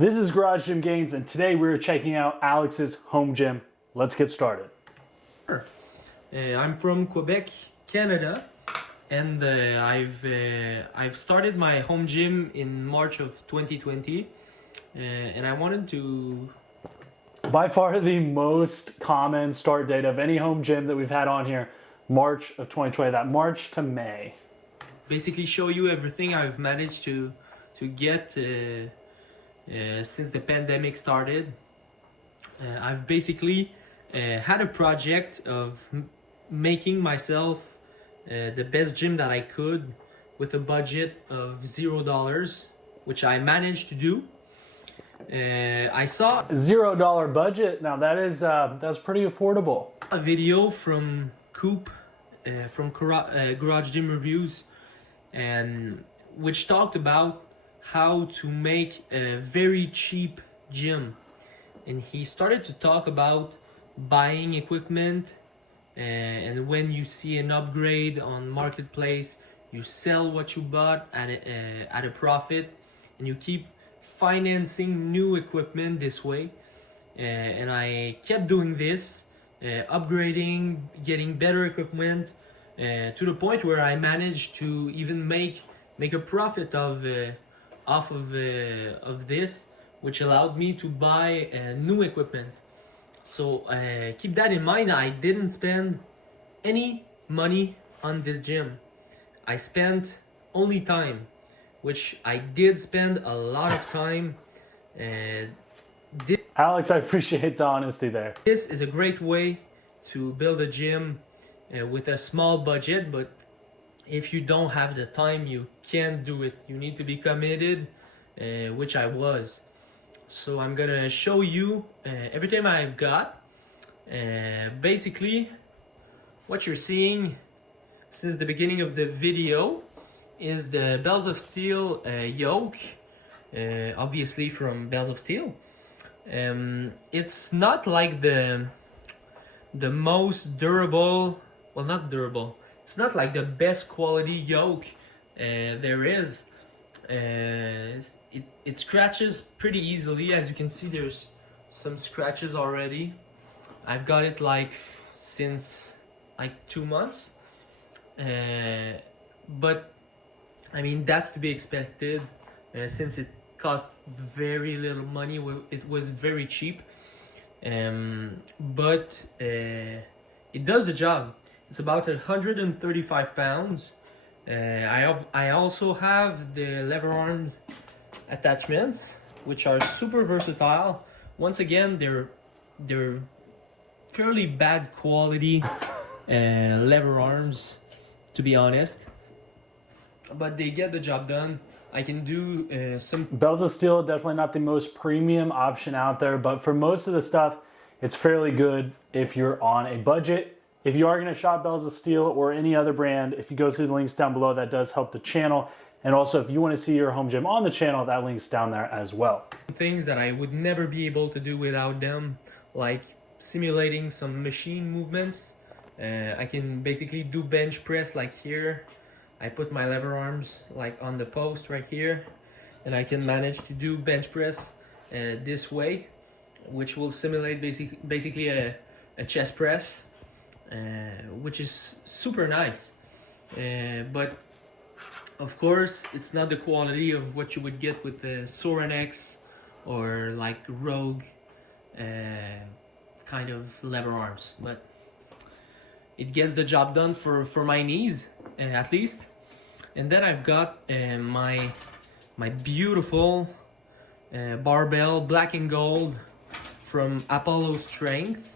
This is Garage Gym Gains, and today we're checking out Alex's home gym. Let's get started. I'm from Quebec, Canada, and I've started my home gym in March of 2020, and I wanted to. By far the most common start date of any home gym that we've had on here, March of 2020, that March to May. Basically show you everything I've managed to get since the pandemic started. I've basically had a project of making myself the best gym that I could with a budget of $0, which I managed to do. I saw $0 budget. Now that's pretty affordable. a video from Coop from Garage Gym Reviews, and which talked about how to make a very cheap gym, and he started to talk about buying equipment, and when you see an upgrade on marketplace, you sell what you bought at a profit, and you keep financing new equipment this way. And I kept doing this, upgrading, getting better equipment, to the point where I managed to even make a profit off of this, which allowed me to buy new equipment. So keep that in mind. I didn't spend any money on this gym. I spent only time, which I did spend a lot of time. Alex, I appreciate the honesty there. This is a great way to build a gym with a small budget, but if you don't have the time, you can't do it. You need to be committed, which I was. So I'm gonna show you everything I've got. Basically, what you're seeing since the beginning of the video is the Bells of Steel yoke, obviously from Bells of Steel. It's not like the most durable, well, not durable, it's not like the best quality yoke there is. It scratches pretty easily. As you can see, there's some scratches already. I've got it like since like 2 months, but I mean, that's to be expected, since it cost very little money. It was very cheap, but it does the job. It's about 135 pounds. I also have the lever arm attachments, which are super versatile. Once again, they're fairly bad quality lever arms, to be honest, but they get the job done. I can do some Bells of Steel, definitely not the most premium option out there, but for most of the stuff, it's fairly good if you're on a budget. If you are going to shop Bells of Steel or any other brand, if you go through the links down below, that does help the channel. And also, if you want to see your home gym on the channel, that link's down there as well. Things that I would never be able to do without them, like simulating some machine movements. I can basically do bench press like here. I put my lever arms like on the post right here, and I can manage to do bench press this way, which will simulate basically a chest press, which is super nice. But of course, it's not the quality of what you would get with the Soren X or like Rogue kind of lever arms, but it gets the job done for my knees, at least. And then I've got my beautiful barbell, black and gold, from Apollo Strength,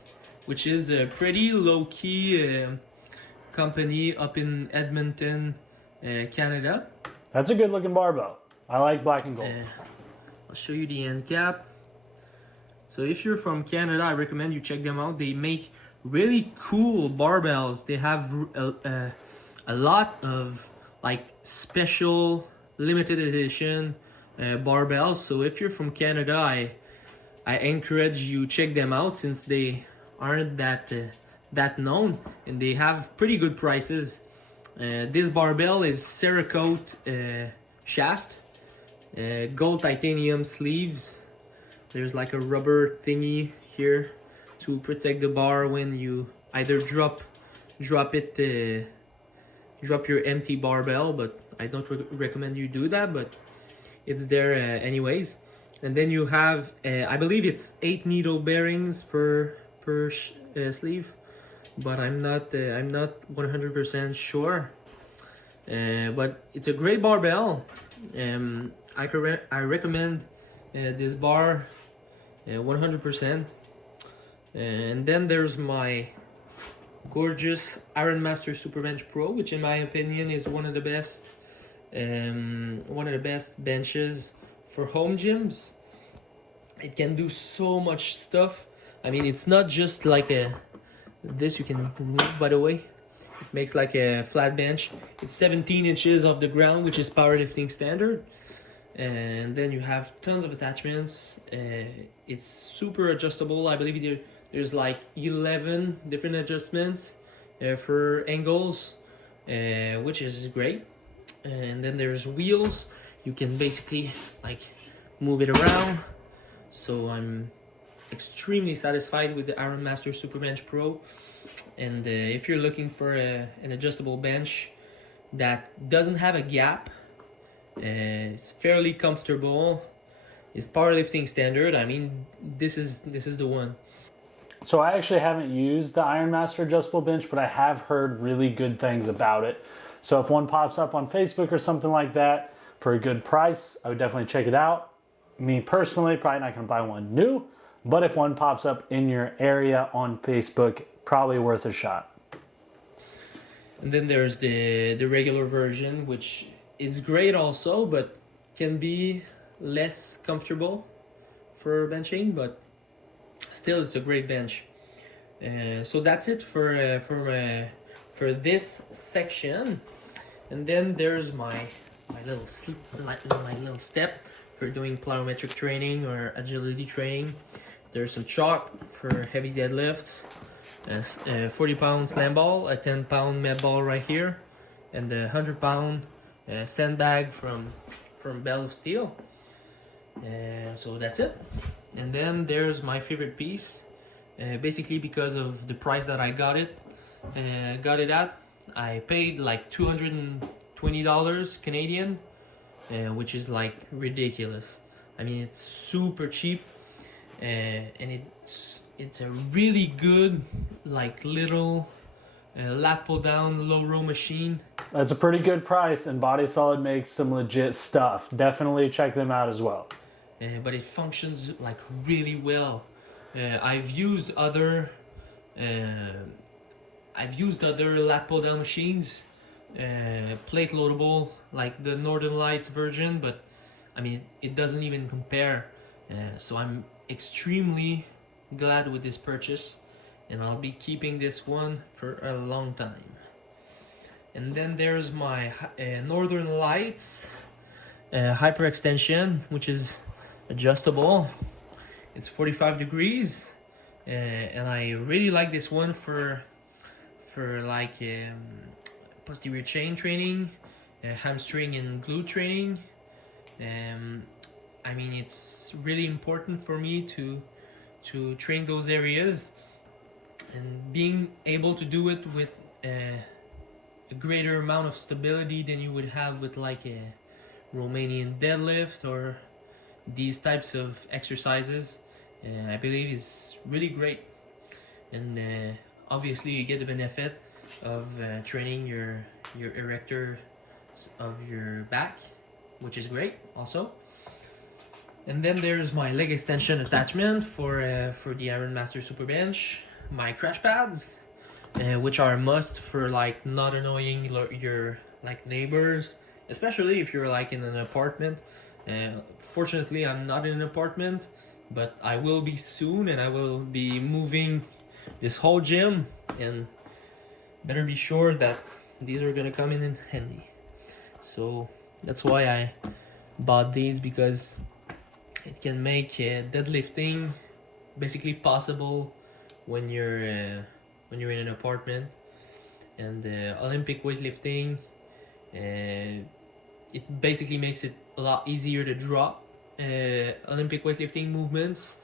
which is a pretty low-key company up in Edmonton, Canada. That's a good looking barbell. I like black and gold. I'll show you the end cap. So if you're from Canada, I recommend you check them out. They make really cool barbells. They have a lot of like special limited edition barbells. So if you're from Canada, I encourage you check them out, since they aren't that known, and they have pretty good prices. This barbell is Cerakote shaft, gold titanium sleeves, there's like a rubber thingy here to protect the bar when you either drop your empty barbell, but I don't recommend you do that, but it's there anyways. And then you have I believe it's 8 needle bearings per sleeve, but I'm not 100% sure. But it's a great barbell. I recommend this bar 100%. And then there's my gorgeous Ironmaster Superbench Pro, which in my opinion is one of the best benches for home gyms. It can do so much stuff. I mean, it's not just like this you can remove, by the way. It makes like a flat bench. It's 17 inches off the ground, which is powerlifting standard. And then you have tons of attachments. It's super adjustable. I believe there's like 11 different adjustments for angles, which is great. And then there's wheels. You can basically like move it around. So I'm extremely satisfied with the Ironmaster Superbench Pro. And if you're looking for an adjustable bench that doesn't have a gap, it's fairly comfortable, it's powerlifting standard, I mean, this is the one. So I actually haven't used the Ironmaster adjustable bench, but I have heard really good things about it. So if one pops up on Facebook or something like that for a good price, I would definitely check it out. Me personally, probably not going to buy one new, but if one pops up in your area on Facebook, probably worth a shot. And then there's the regular version, which is great also, but can be less comfortable for benching, but still it's a great bench. So that's it for this section. And then there's my little step for doing plyometric training or agility training. There's some chalk for heavy deadlifts, a 40-pound slam ball, a 10-pound med ball right here, and a 100-pound sandbag from Bell of Steel. So that's it. And then there's my favorite piece, basically because of the price that I got it at. I paid like $220 Canadian, which is like ridiculous. I mean, it's super cheap, and it's a really good like little lat pull down low row machine. That's a pretty good price, and Body Solid makes some legit stuff. Definitely check them out as well. But it functions like really well. I've used other lat pull down machines, plate loadable, like the Northern Lights version, but I mean, it doesn't even compare. So I'm extremely glad with this purchase, and I'll be keeping this one for a long time. And then there's my Northern Lights hyperextension, which is adjustable. It's 45 degrees, and I really like this one for like posterior chain training, hamstring and glute training. I mean, it's really important for me to train those areas, and being able to do it with a greater amount of stability than you would have with like a Romanian deadlift or these types of exercises, I believe is really great. And obviously you get the benefit of training your erector of your back, which is great also. And then there's my leg extension attachment for the Ironmaster Superbench, my crash pads, which are a must for like not annoying your like neighbors, especially if you're like in an apartment. Fortunately, I'm not in an apartment, but I will be soon, and I will be moving this whole gym, and better be sure that these are gonna come in handy. So that's why I bought these, because it can make deadlifting basically possible when you're in an apartment. And Olympic weightlifting, it basically makes it a lot easier to drop Olympic weightlifting movements,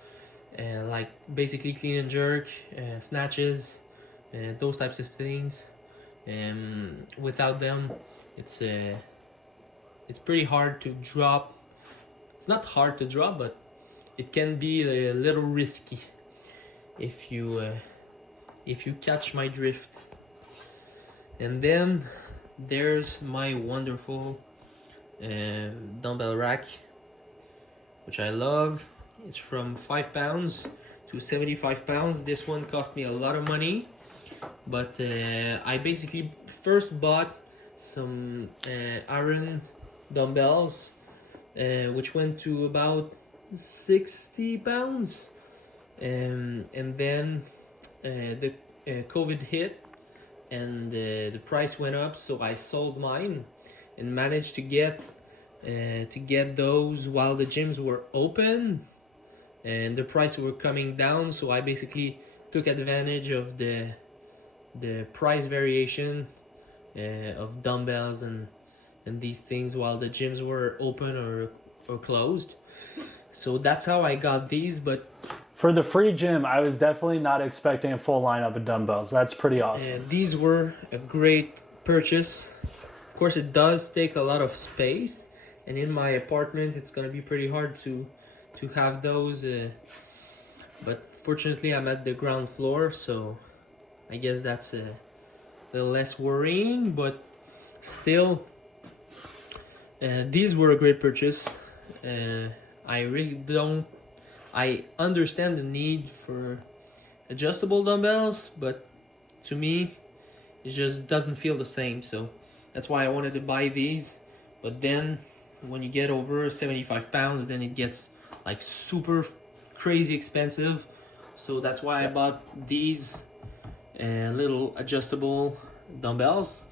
like basically clean and jerk, snatches, those types of things. Without them, it's pretty hard to drop. It's not hard to drop, but it can be a little risky if you catch my drift. And then there's my wonderful dumbbell rack, which I love. It's from 5 pounds to 75 pounds. This one cost me a lot of money, but I basically first bought some iron dumbbells, which went to about 60 pounds, and then the COVID hit, and the price went up, so I sold mine and managed to get those while the gyms were open and the price were coming down. So I basically took advantage of the price variation of dumbbells and these things while the gyms were open or closed. So that's how I got these. But for the free gym, I was definitely not expecting a full lineup of dumbbells. That's pretty awesome. These were a great purchase. Of course, it does take a lot of space, and in my apartment, it's gonna be pretty hard to have those. But fortunately, I'm at the ground floor, so I guess that's a little less worrying. But still, these were a great purchase. I understand the need for adjustable dumbbells, but to me, it just doesn't feel the same. So that's why I wanted to buy these. But then when you get over 75 pounds, then it gets like super crazy expensive. So that's why I bought these little adjustable dumbbells,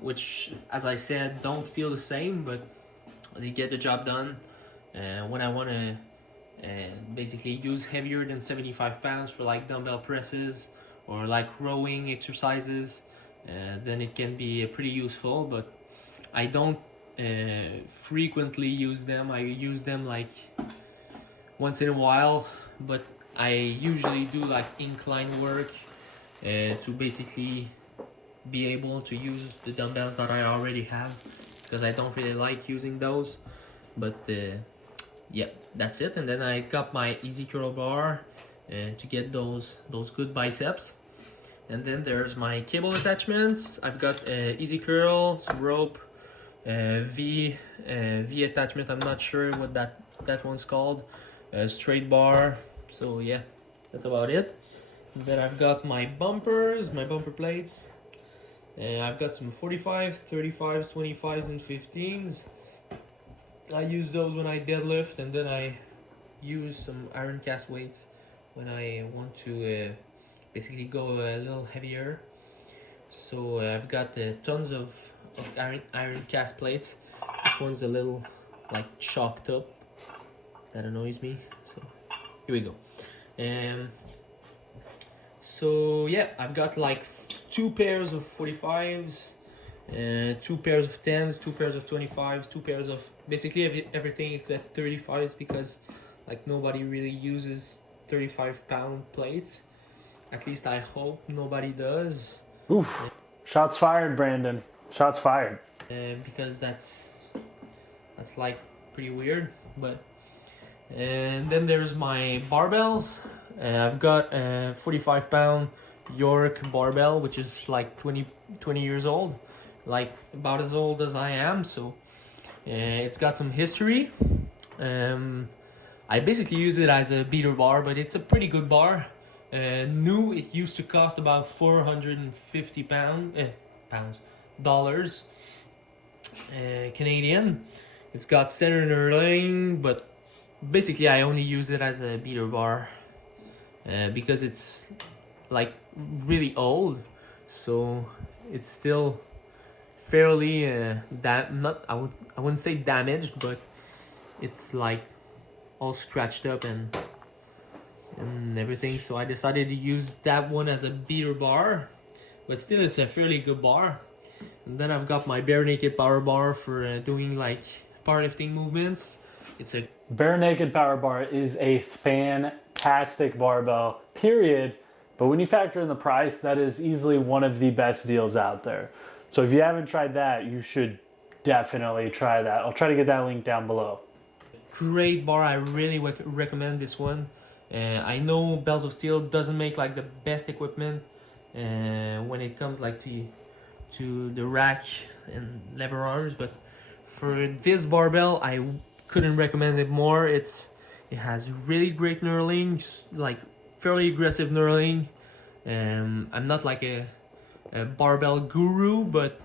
which, as I said, don't feel the same, but they get the job done. When I want to basically use heavier than 75 pounds for like dumbbell presses or like rowing exercises, then it can be pretty useful. But I don't frequently use them. I use them like once in a while, but I usually do like incline work to basically be able to use the dumbbells that I already have, because I don't really like using those. But yeah, that's it. And then I got my easy curl bar to get those good biceps. And then there's my cable attachments. I've got easy curl, some rope, V attachment. I'm not sure what that one's called. Straight bar. So yeah, that's about it. And then I've got my bumpers, my bumper plates. I've got some 45, 35s, 25s, and 15s. I use those when I deadlift, and then I use some iron cast weights when I want to basically go a little heavier. So I've got tons of iron cast plates. This one's a little like chalked up. That annoys me. So here we go. So yeah, I've got like 2 pairs of 45s, 2 pairs of 10s, 2 pairs of 25s, 2 pairs of basically everything except 35s, because like nobody really uses 35-pound plates. At least I hope nobody does. Oof. Shots fired, Brandon. Shots fired. Because that's like pretty weird. But and then there's my barbells. I've got a 45-pound York barbell, which is like 20 years old, like about as old as I am. So it's got some history. I basically use it as a beater bar, but it's a pretty good bar. New, it used to cost about 450 dollars Canadian. It's got center knurling, but basically I only use it as a beater bar because it's like really old, so it's still fairly I wouldn't say damaged, but it's like all scratched up and everything. So I decided to use that one as a beater bar, but still it's a fairly good bar. And then I've got my bare naked power bar for doing like powerlifting movements. It's a Bare Naked Power Bar is a fantastic barbell, period. But when you factor in the price, that is easily one of the best deals out there. So if you haven't tried that, you should definitely try that. I'll try to get that link down below. great bar. I really recommend this one. I know Bells of Steel doesn't make like the best equipment when it comes like to the rack and lever arms, but for this barbell I couldn't recommend it more. It has really great knurling, like fairly aggressive knurling. I'm not like a barbell guru, but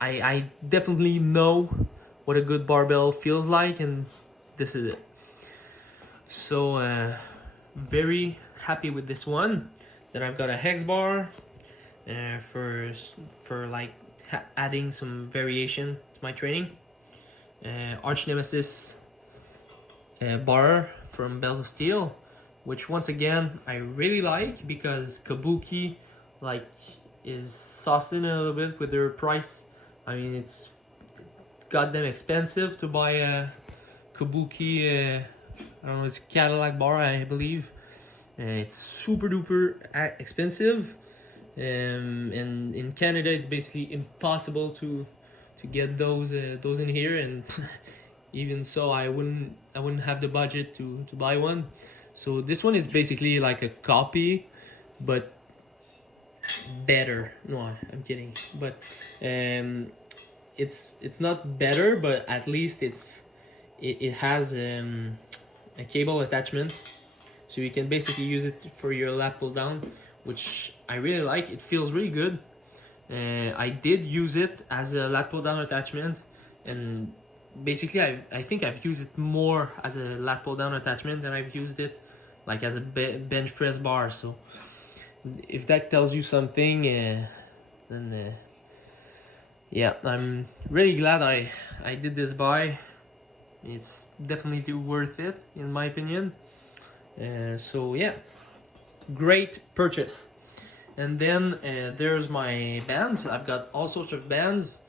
I definitely know what a good barbell feels like, and this is it. So very happy with this one. Then I've got a hex bar for like adding some variation to my training. Arch Nemesis bar from Bells of Steel, which once again I really like because Kabuki like is saucing a little bit with their price. I mean, it's goddamn expensive to buy a Kabuki I don't know, it's Cadillac bar, I believe. It's super duper expensive, and in Canada it's basically impossible to get those in here, and even so I wouldn't have the budget to buy one. So this one is basically like a copy, but better. No, I'm kidding. But it's not better, but at least it has a cable attachment, so you can basically use it for your lat pull down, which I really like. It feels really good. I did use it as a lat pull down attachment, and basically I think I've used it more as a lat pull down attachment than I've used it like as a bench press bar. So if that tells you something, then yeah, I'm really glad I did this buy. It's definitely worth it in my opinion. So yeah, great purchase. And then there's my bands. I've got all sorts of bands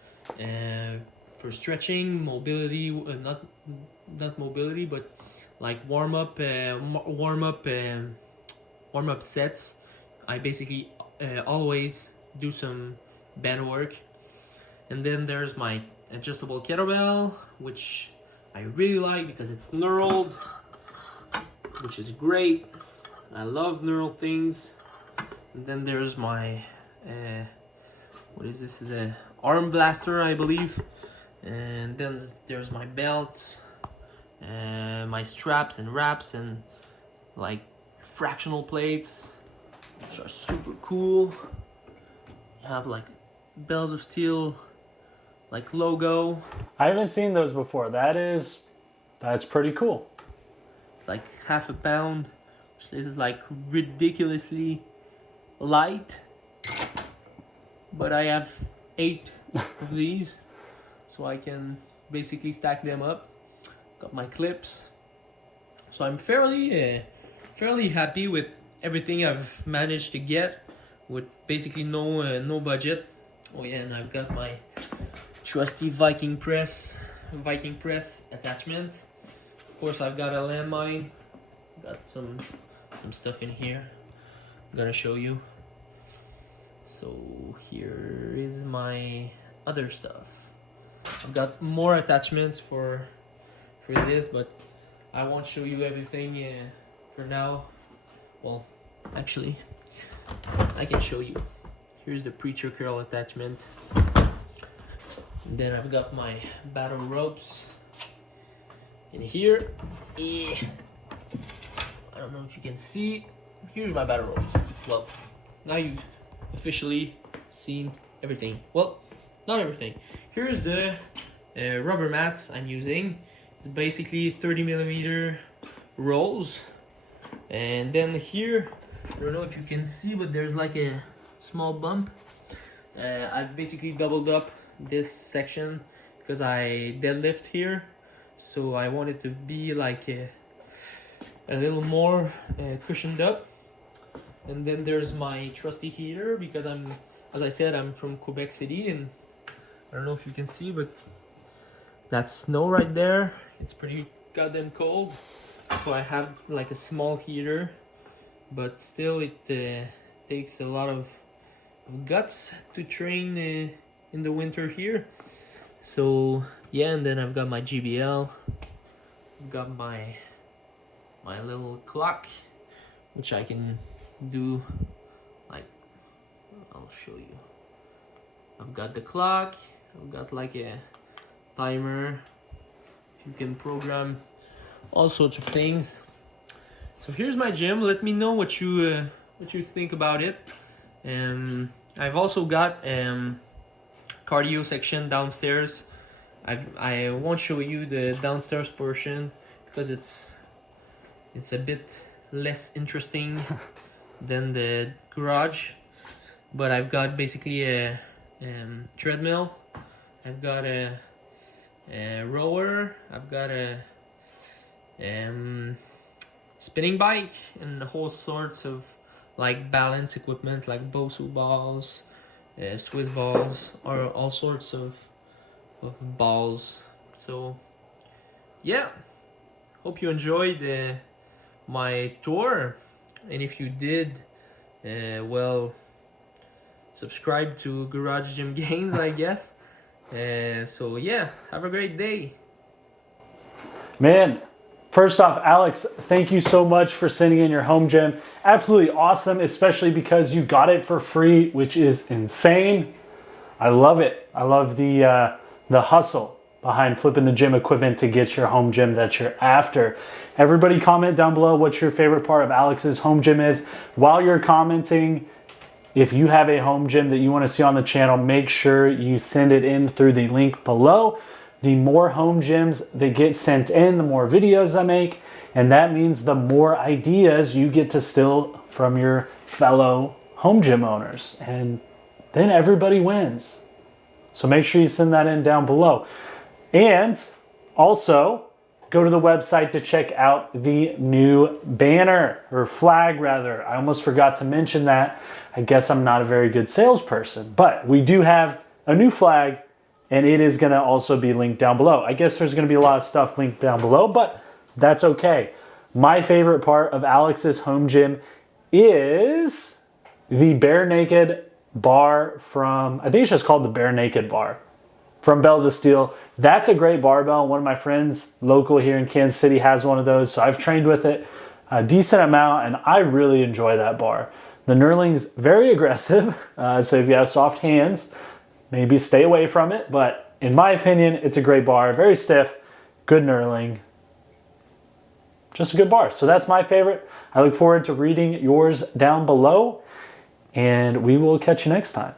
for stretching, mobility, not mobility, but like warm up sets. I basically always do some band work. And then there's my adjustable kettlebell, which I really like because it's knurled, which is great. I love knurled things. And then there's my what is this? Is a arm blaster, I believe. And then there's my belts, my straps and wraps, and like fractional plates, which are super cool. You have like Bells of Steel like logo. I haven't seen those before. That's pretty cool. It's like half a pound. This is like ridiculously light, but I have 8 of these, so I can basically stack them up. Got my clips, so I'm fairly happy with everything I've managed to get with basically no budget. Oh yeah, and I've got my trusty Viking press attachment. Of course, I've got a landmine. Got some stuff in here I'm gonna show you. So here is my other stuff. I've got more attachments for this, but I won't show you everything for now. Well, actually, I can show you. Here's the preacher curl attachment. And then I've got my battle ropes in here. I don't know if you can see. Here's my battle ropes. Well, now you've officially seen everything. Well, not everything. Here's the rubber mats I'm using. It's basically 30mm rolls. And then here, I don't know if you can see, but there's like a small bump. I've basically doubled up this section because I deadlift here, so I want it to be like a little more cushioned up. And then there's my trusty heater because as I said, I'm from Quebec City, and I don't know if you can see, but that's snow right there. it's pretty goddamn cold, so I have like a small heater, but still it takes a lot of guts to train in the winter here. So yeah, and then I've got my GBL, I've got my little clock, which I can do, like, I'll show you. I've got the clock, I've got like a timer, you can program all sorts of things. So here's my gym. Let me know what you think about it. I've also got cardio section downstairs. I won't show you the downstairs portion because it's a bit less interesting than the garage. But I've got basically a treadmill. I've got a rower. I've got a spinning bike and whole sorts of like balance equipment like Bosu balls, Swiss balls, or all sorts of balls. So yeah, hope you enjoyed my tour, and if you did, well, subscribe to Garage Gym Gains, I guess. So yeah, have a great day. Man, first off, Alex, thank you so much for sending in your home gym. Absolutely awesome, especially because you got it for free, which is insane. I love it. I love the hustle behind flipping the gym equipment to get your home gym that you're after. Everybody comment down below what your favorite part of Alex's home gym is. While you're commenting, if you have a home gym that you want to see on the channel, make sure you send it in through the link below. The more home gyms that get sent in, the more videos I make, and that means the more ideas you get to steal from your fellow home gym owners, and then everybody wins. So make sure you send that in down below. And also, go to the website to check out the new banner, or flag rather. I almost forgot to mention that. I guess I'm not a very good salesperson, but we do have a new flag, and it is gonna also be linked down below. I guess there's gonna be a lot of stuff linked down below, but that's okay. My favorite part of Alex's home gym is the Bare Naked bar from, I think it's just called the Bare Naked bar from Bells of Steel. That's a great barbell. One of my friends local here in Kansas City has one of those, so I've trained with it a decent amount, and I really enjoy that bar. The knurling's very aggressive, so if you have soft hands, maybe stay away from it, but in my opinion, it's a great bar. Very stiff, good knurling, just a good bar. So that's my favorite. I look forward to reading yours down below, and we will catch you next time.